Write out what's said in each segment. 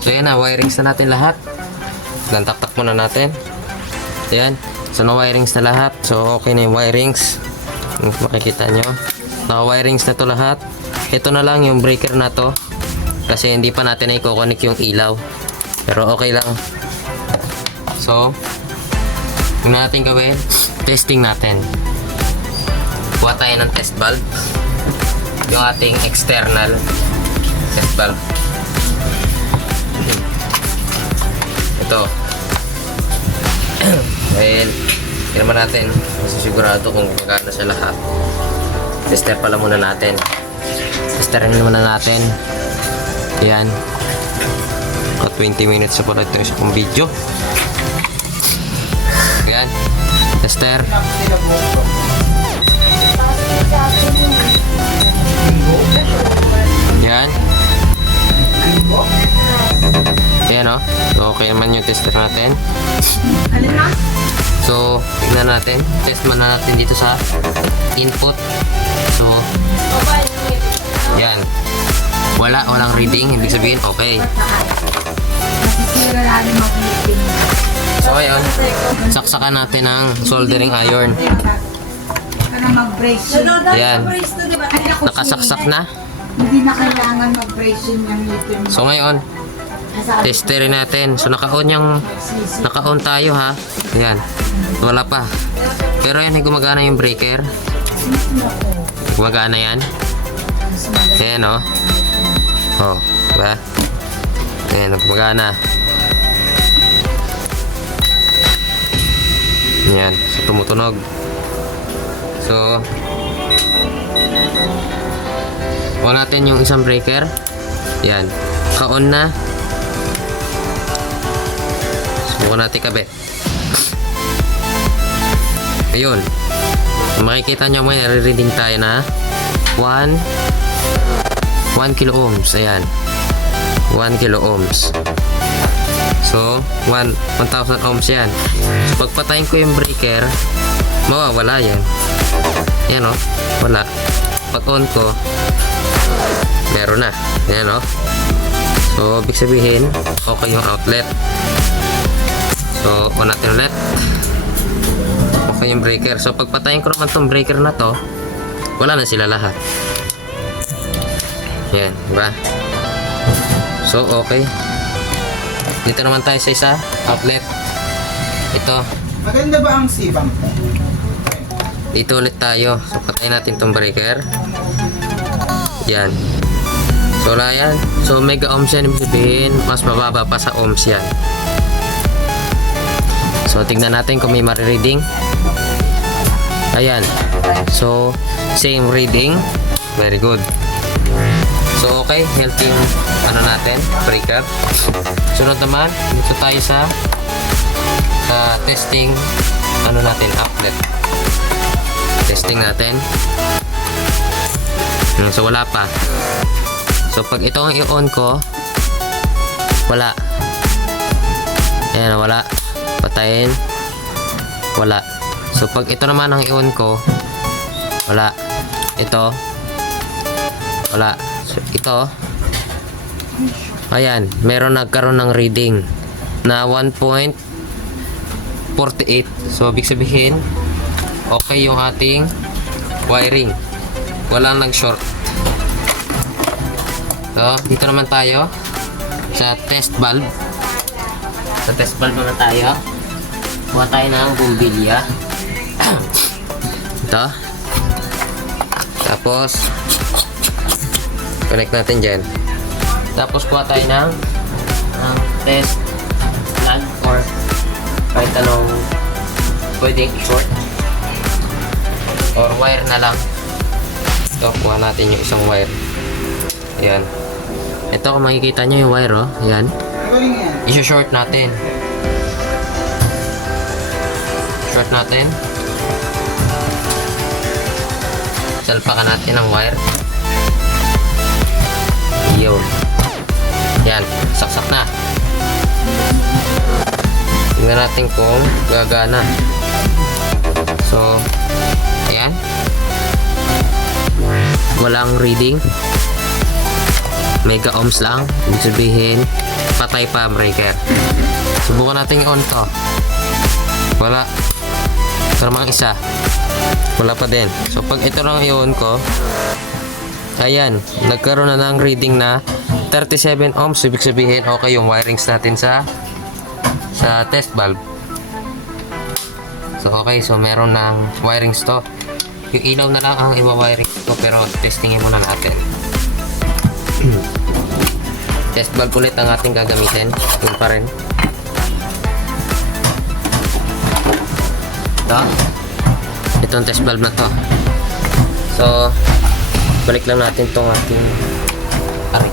So yan na, wirings na natin lahat. Then taktak muna natin. Ayan. So na-wirings na lahat. So okay na yung wirings. Kung makikita nyo. Naka-wirings na to lahat. Ito na lang yung breaker na to. Kasi hindi pa natin na i-connect yung ilaw. Pero okay lang. So, yung natin gawin, testing natin. Kuha tayo ng test valve. Yung ating external test valve. Ito. Dahil, naman natin. Kasi sigurado kung magana sa lahat. Tester pala muna natin. Testerin naman na natin. Ayan. 20 minutes na pala ito isa kong video. Ayan. Tester. Ayan. Ayan o. Okay naman yung tester natin. So, tignan natin. Test muna natin dito sa input. So, ayan. Walang reading. Ibig sabihin, okay. So, ayun. Saksakan natin ng soldering iron. Ayan. Nakasaksak na. Hindi na kailangan mag-brace yung ngipin. So, ngayon, testerin natin. So, naka-on tayo ha. Ayan. Wala pa. Pero yan, gumagana yung breaker. Gumagana yan. Ayan o. Oh, diba? Ayan, gumagana. Ayan. So, tumutunog. So, kuha natin yung isang breaker. Ayan. Ka-on na. Subukan natin kabit. Ayun. Makikita nyo may nare-reading tayo na 1 kilo ohms. Ayan. 1 kilo ohms. So, 1,000 ohms yan. So, pagpatayin ko yung breaker, mawawala yan. Ayan o. Wala. Pag-on ko, meron na. Ayan o. So, ibig sabihin, okay yung outlet. So, on natin ulit. Okay yung breaker. So, pagpatayin ko naman tong breaker na to, wala na sila lahat. Ayan, diba? So, okay. Dito naman tayo sa isa, outlet. Ito. Maganda ba ang sibang? Dito ulit tayo. So, patayin natin tong breaker. Yan. So, wala yan. So, mega ohms yan. Ibig sabihin, mas mababa pa sa ohms yan. So, tignan natin kung may marireading. Ayan. So, same reading. Very good. So, okay. Healthy yung natin, breaker. Sunod naman, dito tayo sa testing natin, outlet. Testing natin. So, wala pa. So, pag ito ang i-on ko, wala. Ayan, wala. Patayin. Wala. So, pag ito naman ang i-on ko, wala. Ito. Wala. So, ito. Ayan. Meron nagkaroon ng reading na 1.48. So, ibig sabihin, okay yung ating wiring. Walang nag-short. So, dito naman tayo sa test valve. Sa test valve naman tayo. Kuha tayo ng bumbilya. Ito. Tapos, connect natin dyan. Tapos, kuha tayo ng test plug or kahit anong pwedeng i-short. Or wire na lang. Ito, kuha natin yung isang wire. Ayan. Ito, kung makikita nyo yung wire, oh. Ayan. I-short natin. Short natin. Salpakan natin ang wire. Yun. Yan. Saksak na. Tingnan natin kung gagana. So, ayan. Walang reading. mega ohms lang. Ibig sabihin, patay pa ang breaker. Subukan natin i-on to. Wala. Pero mga isa. Wala pa din. So, pag ito lang i-on ko, ayan, nagkaroon na ng reading na 37 ohms. Ibig sabihin, okay yung wirings natin sa test valve. So, okay. So, meron ng wirings to. Yung ilaw na lang ang iwa-wiring ko, pero testingin muna natin. Test valve ulit ang ating gagamitin. Yun pa rin. Itong test valve na to. So, balik lang natin tong ating aray.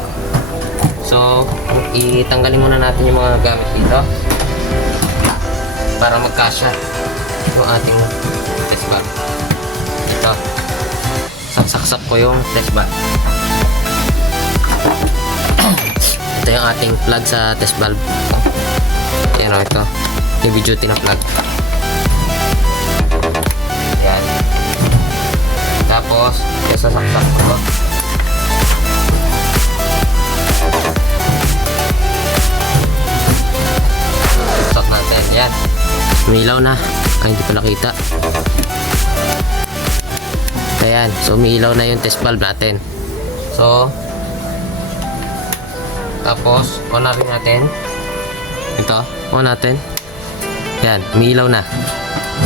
So, itanggalin muna natin yung mga gamit dito para magkasya yung ating test valve. Ito, saksak ko yung test valve. Ito yung ating plug sa test valve. Ayan o, ito heavy duty na plug. Ayan. Tapos sasaksak ko. Saksak natin. Ayan, umilaw na. Ay, hindi ko nakita. Ayan, so umilaw na yung test valve natin. So, tapos on na rin natin. Ito, on natin. Ayan, umilaw na.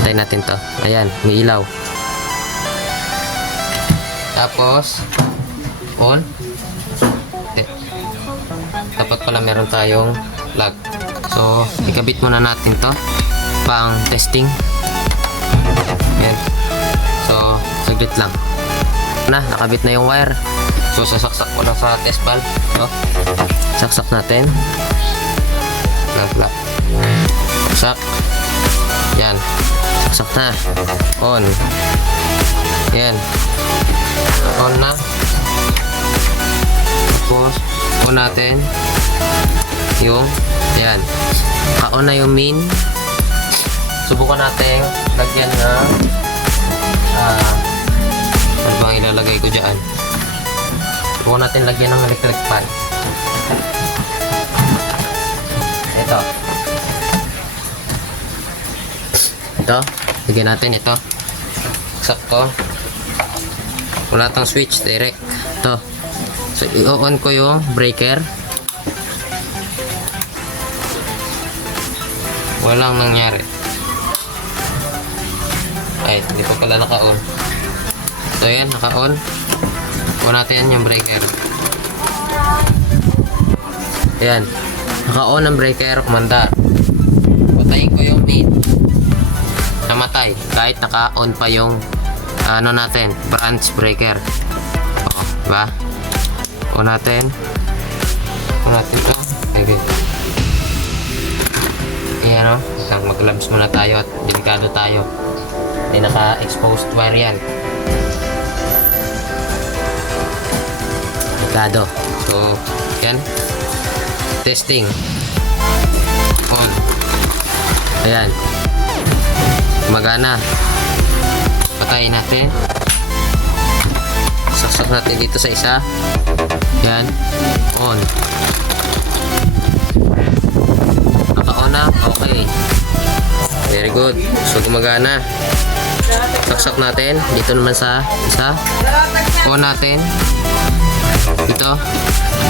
Tayo natin to. Ayan, umilaw. Tapos on. Dapat pala meron tayong plug. So, ikabit muna natin to pang testing. Ayan. So, saglit lang. Nakabit na yung wire. So, sasaksak ko lang sa test valve. So, saksak natin. Saksak. Yan. Saksak na. On. Yan. On na. Tapos, on natin. Yung, yan. Ka-on na yung main. Subukan natin lagyan ng ano bang ilalagay ko dyan. Subukan natin lagyan ng electric fan. Ito. Lagyan natin ito. Sakto. Wala tong switch, direct. Ito. So, i-on ko yung breaker. Walang nangyari. Ay, hindi pa pala naka-on. So, yan, naka-on. On natin yung breaker. Ayan. Naka-on ang breaker, kumanda. Patayin ko yung main. Namatay. Kahit naka-on pa yung ano natin, branch breaker. O, diba? On natin. On natin ito. Okay. Ayan o. Mag-gloves muna tayo at delikado tayo. Hindi naka-exposed wire yan. Delikado. So, yan. Testing. On. Ayan. Gumagana. Patayin natin. Saksak natin dito sa isa. Yan. On. Naka-on na. Okay. Very good. So, gumagana. Saksak natin. Dito naman sa isa. On natin. Dito.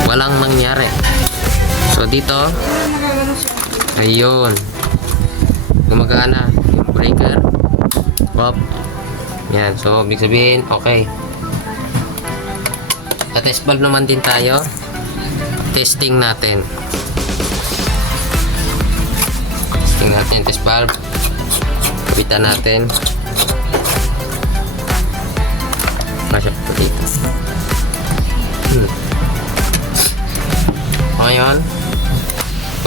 Walang mangyari. So, dito. Ayun. Gumagana. Yung breaker. Pop. Yan. So, ibig sabihin, okay. Sa test valve naman din tayo. Testing natin. Testing natin yung test valve. Kapitan natin. Masya po dito. Ngayon,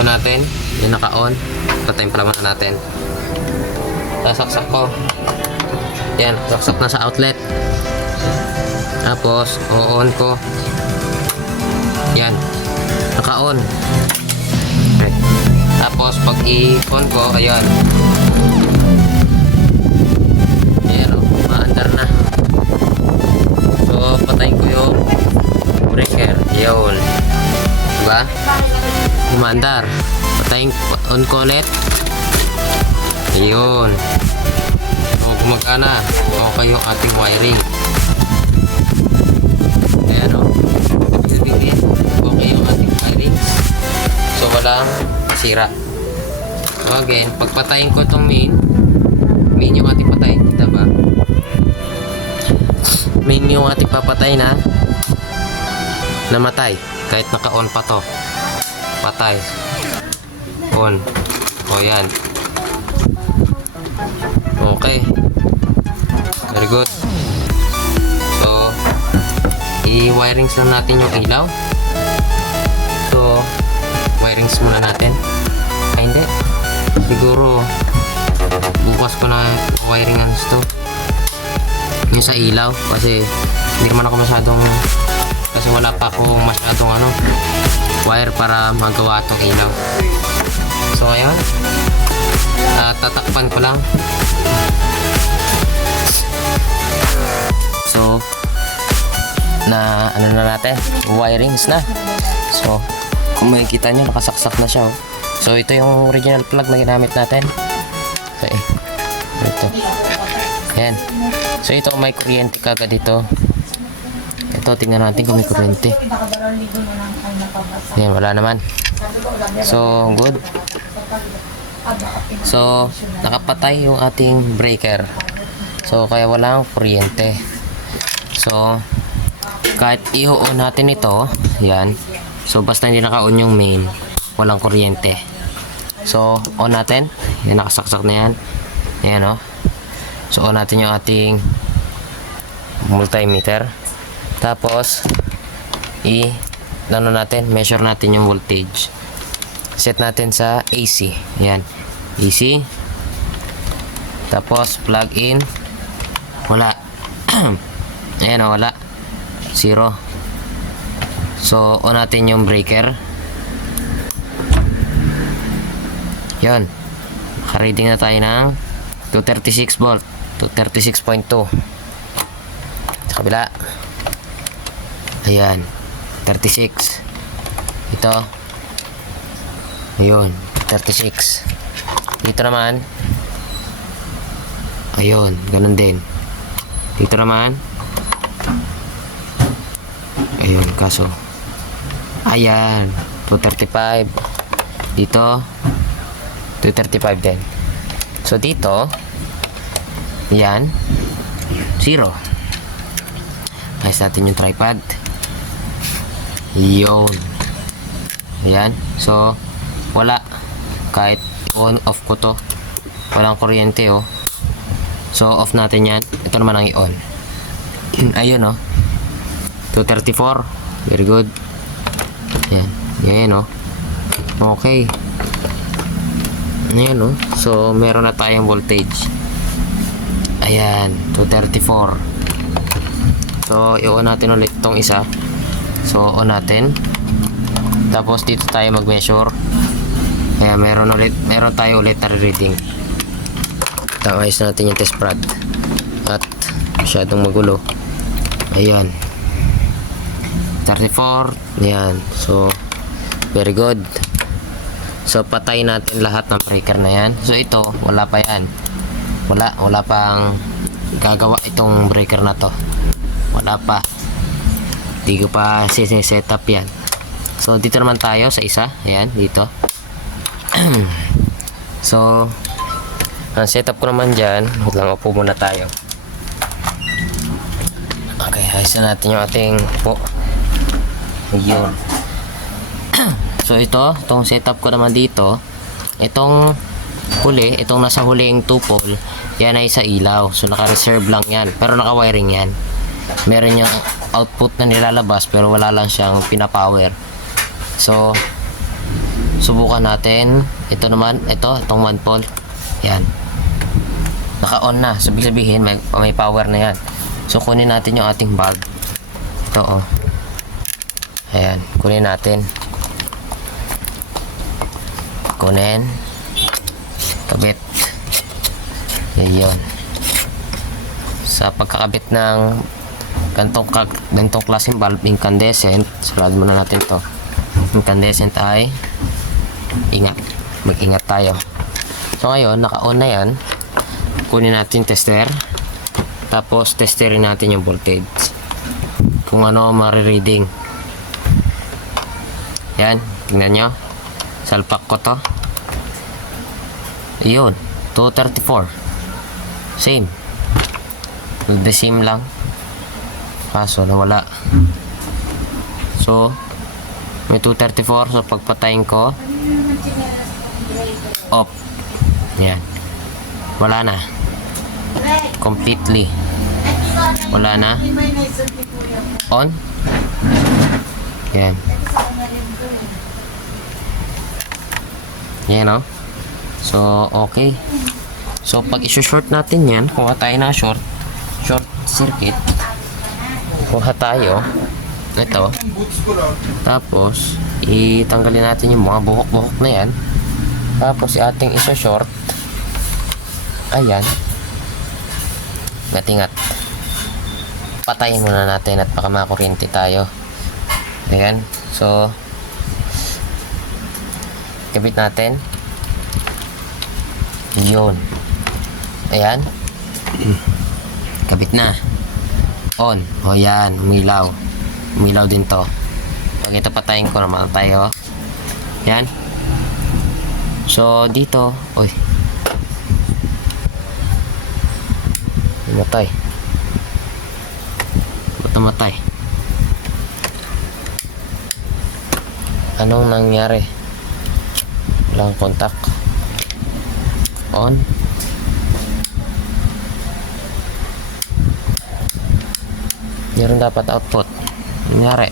on natin. Yung naka-on. Patayin pala muna natin. Sasaksak ko. Yan, saksak na sa outlet. Tapos, o-on ko. Yan. Naka-on. Okay. Tapos, pag i-on ko, ayan. Ayan o, maandar na. So, patayin ko yung breaker. Yun. Diba? Umandar. Patayin, on ko ulit. Ayun. O, gumagana. Okay yung ating wiring. Ayan o. Sabihin, okay yung ating wiring. So, walang sira. So, again, pagpatayin ko itong main yung ating patayin. Kita ba? Main yung ating papatay na namatay. Kahit naka-on pa to. Patay. On. O, yan. Okay. Very good. So, i-wirings lang natin yung ilaw. So, wirings muna natin. Ay, hindi. Siguro, bukas ko na wiringan to. Yung sa ilaw. Kasi, hindi naman ako masyadong, kasi wala pa akong masyadong wire para magawa itong ilaw. So, ayun. Tatakpan ko lang. So, na natin, wirings na. So, kung makikita nyo, nakasaksak na siya. Oh. So, ito yung original plug na ginamit natin. Okay. Ito. Ayan. So, ito may kuryente kagad dito. Ito, tingnan natin kung may kuryente. Ayan, wala naman. So, good. So, nakapatay yung ating breaker. So, kaya walang kuryente. So, kahit i-on natin ito, yan. So, basta hindi naka-on yung main, walang kuryente. So, on natin. Yan, nakasaksak na yan. Ayan, o. So, on natin yung ating multimeter. Tapos, measure natin yung voltage. Set natin sa AC. Ayan. AC. Tapos, plug in. Wala. Ayan, o, wala. 0. So, on natin yung breaker. Yan. Naka-reading na tayo ng 236 volt. 236.2. Sa kabila. Ayan. 36. Ito. Ayun. 36. Dito naman. Ayun. Ganun din. Dito naman. Ayun. Kaso. Ayan. 235. Dito. 235 din. So, dito. Yan. 0. Ayos natin yung tripod. Yun. Ayan. So, wala. Kahit on, off ko to. Walang kuryente, oh. So, off natin yan. Ito naman ang i-on. Ayun, oh. 234. Very good. Yan. Yan, oh. Okay. Ayan, oh. So, meron na tayong voltage. Ayan. 234. So, i-on natin ulit itong isa. So, on natin. Tapos, dito tayo mag-measure. Ayan, meron tayo ulit na reading. Ayos natin yung test prod. At, masyadong magulo. Ayan. 34. Ayan. So, very good. So, patay natin lahat ng breaker na yan. So, ito, wala pa yan. Wala pang gagawa itong breaker na to. Wala pa. Hindi ko pa set up yan. So, dito naman tayo sa isa. Ayan, dito. So, ang setup ko naman dyan. Huwag lang, upo muna tayo. Okay, ayos na natin yung ating upo. Ayun. So, itong setup ko naman dito. Itong huli, itong nasa huling 2 pole, yan ay sa ilaw. So, naka-reserve lang yan. Pero naka-wiring yan. Meron yung output na nilalabas pero wala lang siyang pinapower. So, subukan natin. Ito naman, itong 1 pole. Yan. Naka-on na. Sabihin, may power na yan. So, kunin natin yung ating bulb. Ito, oh. Ayan. Kunin natin. Kunin. Kabit. Ayan. Sa pagkakabit ng gantong klaseng bulb incandescent, sarado muna natin to. incandescent ay mag-ingat tayo. So ngayon, naka-on na yan. Kunin natin tester. Tapos testerin natin yung voltage. Kung ano marireading. Yan, tingnan nyo. Salpak ko to. Ayun, 234. Same. The same lang. Kaso nawala. So, may 234. So, pagpatayin ko, off. Yan. Wala na. Completely. Wala na. On. Yan. Yan, no? So, okay. So, pag isu-short natin yan, kuha tayo ng short circuit. Kuha tayo. Ito. Boots ko lang. Tapos, itanggalin natin yung mga buhok-buhok na yan. Tapos, ating isu-short. Ayan. Ingat-ingat. Patayin muna natin at baka makuryente tayo. Ayan. So, kabit natin. Yun. Ayan. Kabit na. On. O yan. Umilaw. Umilaw din to. Pag ito patayin ko naman tayo. Yan. So, dito. Uy. Namatay. Ba't namatay? Anong nangyari? Walang kontak. On. Meron dapat output. Nangyari.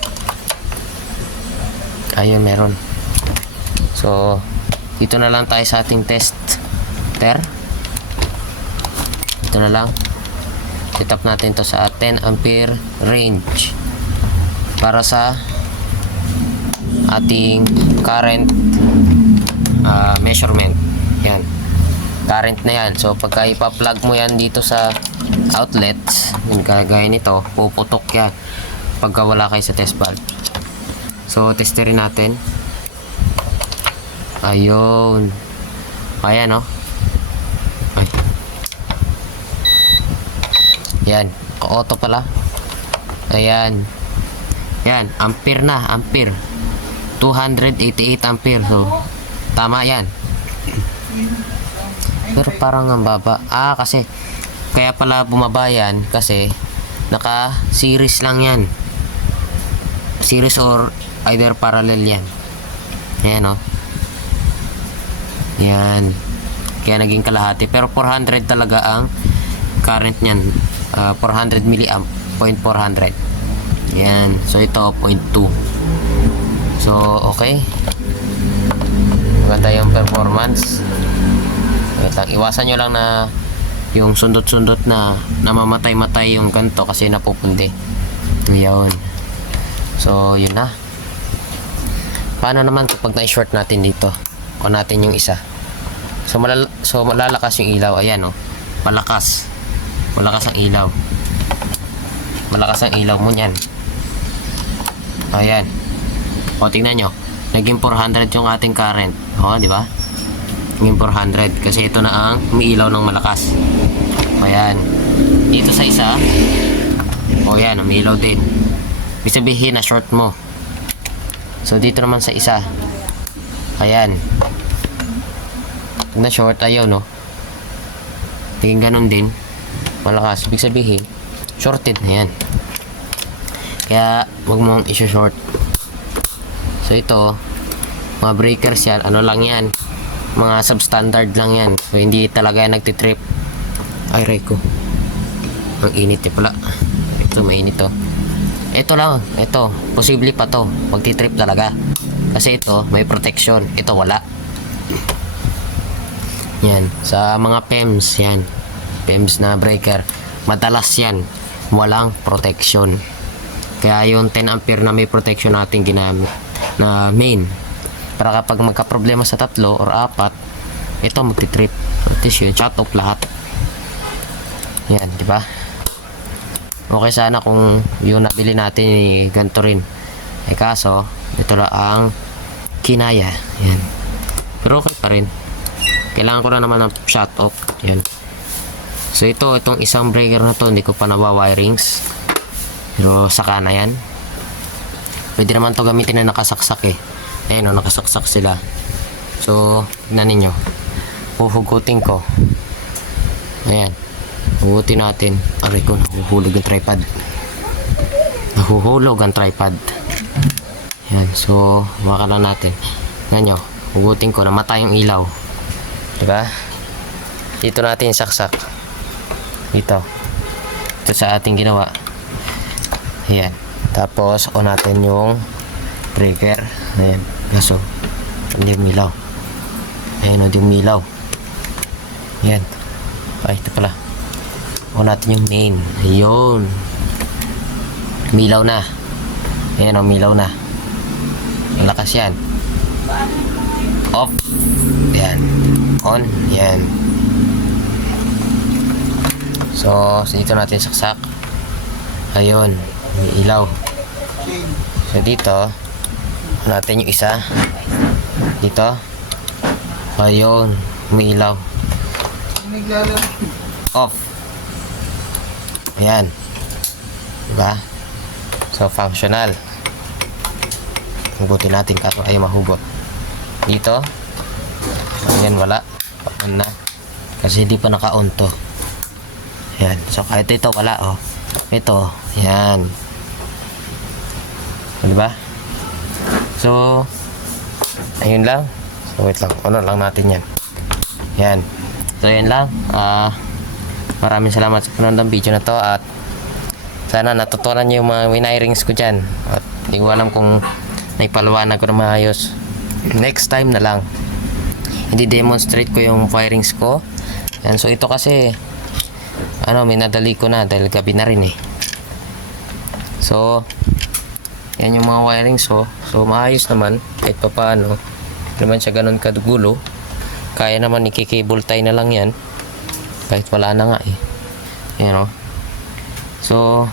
Ayun, meron. So, dito na lang tayo sa ating tester. Dito na lang. Set-up natin to sa 10 ampere range. Para sa ating current measurement. Yan. Current na yan. So, pagka ipa-plug mo yan dito sa outlets, yung kagaya nito, puputok yan pagka wala kayo sa test valve. So, testerin natin. Ayun. Ayan, no? Ay. Yan. Auto pala. Ayan. Yan. Ampere na. Ampere. 288 ampere. So, tama yan. Pero parang ang baba. Kasi kaya pala bumaba yan kasi naka-series lang yan. Series or either parallel yan. Ayan, no? Yan. Kaya naging kalahati. Pero 400 talaga ang current nyan. 400 milliamp. 0.400. Yan. So, ito 0.2. So, okay. Maganda yung performance. Wait lang. Iwasan nyo lang na yung sundot-sundot na namamatay-matay yung ganito kasi napupundi. Yun. So, yun na. Paano naman kapag na-short natin dito? O natin yung isa. So, malalakas yung ilaw. Ayan, oh. Malakas. Malakas ang ilaw. Malakas ang ilaw mo niyan. Ayan. O, tingnan nyo. Naging 400 yung ating current. O, di ba? Naging 400. Kasi ito na ang umiilaw ng malakas. Ayan. Dito sa isa. O, yan. Umiilaw din. Ibig sabihin na short mo. So, dito naman sa isa. Ayan. Na short. Ayaw, no? Tingin ganun din. Malakas. Ibig sabihin, shorted na yan. Kaya, huwag mong iso-short. So, ito, mga breakers yan. Ano lang yan? Mga substandard lang yan. So, hindi talaga yan nagtitrip. Ay, Reko. Ang init eh pala. Ito, mainit to. Ito lang. Ito. Posible pa to. Magtitrip talaga. Kasi ito, may protection. Ito, wala. Yan. Sa mga PEMS, yan. PEMS na breaker. Madalas yan. Walang protection. Kaya yung 10 ampere na may protection natin ginamit na main. Para kapag magka-problema sa 3 or 4, ito magti-trip. At least yun, shut off lahat. Yan, di ba? Okay sana kung yung nabili natin ganito rin. Eh kaso, ito lang ang kinaya. Yan. Pero okay pa rin. Kailangan ko na naman ng shut off. Yan. So itong isang breaker na to, hindi ko pa nawa-wirings. Pero saka na yan. Pwede naman to gamitin na nakasaksak eh. Ayan o, nakasaksak sila. So, tignan ninyo. Huhugutin ko. Ayan. Hugutin natin. Aray ko, nahuhulog yung tripod. Nahuhulog ang tripod. Ayan. So, baka lang natin. Tignan nyo. Hugutin ko. Namatay yung ilaw. Diba? Dito natin saksak. Dito. Ito sa ating ginawa. Ayan. Tapos, on natin yung breaker. Ayan. Kaso, hindi umilaw. Ayan, hindi umilaw. Ayan. Ay, ito pala. On natin yung main. Ayun. Umilaw na. Ayan, umilaw na. Malakas yan. Off. Ayan. On. Ayan. So, dito natin saksak. Ayun. May ilaw. So, dito natin yung isa. Dito. Ayun. May ilaw. Off. Ayan. Diba? So, functional. Hugutin natin kaso ayaw mahugot. Dito. Ayan, wala. On na. Kasi hindi pa naka-on to. Ayan. So, kahit ito, wala, oh. Ito. Ayan. Diba? So, ayun lang. So, wait lang. Ano lang natin yan. Yan. So, yan lang. Maraming salamat sa panonood ng video na to. At sana natutunan nyo yung mga winirings ko dyan. At hindi ko alam kung naipalawanag ko na maayos. Next time na lang. Hindi demonstrate ko yung wirings ko. Yan. So, ito kasi minadali ko na dahil gabi na rin eh. So, yan yung mga wirings ko. So, maayos naman. Kahit pa paano. Hindi naman siya ganun kadugulo. Kaya naman ikikable tie na lang yan. Kahit wala na nga eh. Ayan o. So,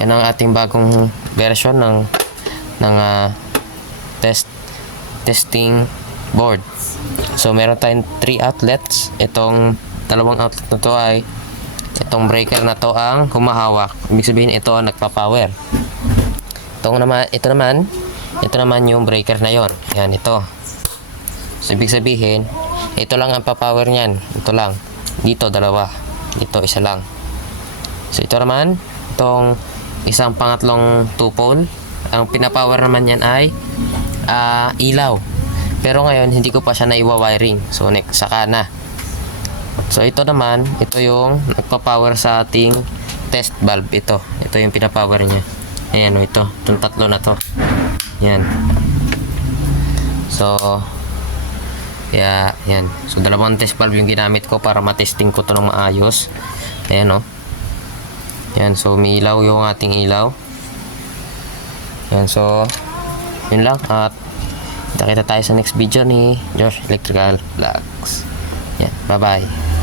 yan ang ating bagong version ng testing board. So, meron tayong 3 outlets. Itong dalawang outlet na to ay itong breaker na to ang humahawak. Ibig sabihin ito ang nagpa-power. Ito naman yung breaker na yon. Yan, ito. So, ibig sabihin, ito lang ang pa-power niyan. Ito lang. Dito, dalawa. Dito, isa lang. So, ito naman, itong isang pangatlong 2-pole. Ang pinapower naman yan ay ilaw. Pero ngayon, hindi ko pa siya naiwa-wiring. So, next, saka na. So, ito naman, ito yung nagpa-power sa ating test valve. Ito yung pinapower niya. Ayan o, ito. Itong tatlo na to. Yan. So, yan. So, dalawang test valve yung ginamit ko para matesting ko to ng maayos. Ayan o. Yan. So, may ilaw yung ating ilaw. Yan. So, yun lang. At, kita tayo sa next video ni Josh Electrical Vlogs. Yan. Bye-bye.